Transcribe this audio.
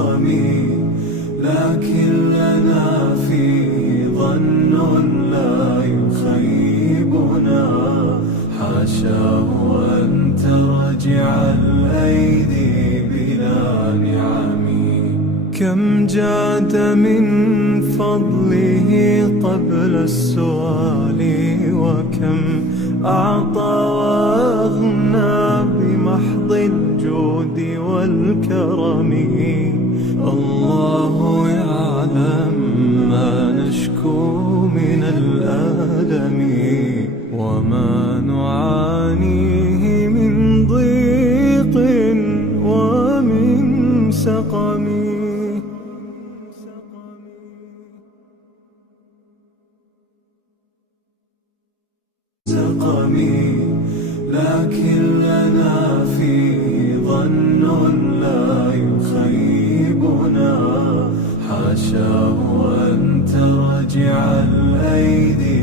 سقمي، لكن لنا فيه ظن لا يخيبنا، حاشاه أن ترجع الأيدي بلا نعم. كم جاد من فضله قبل السؤال، وكم أعطى وأغنى بمحض الجود والكرم. الله يعلم ما نشكو من الألم، وما نعانيه من ضيق ومن سقم. لكن لنا فيه ظن لا يخيبنا، حاشاه أن ترجع الأيدي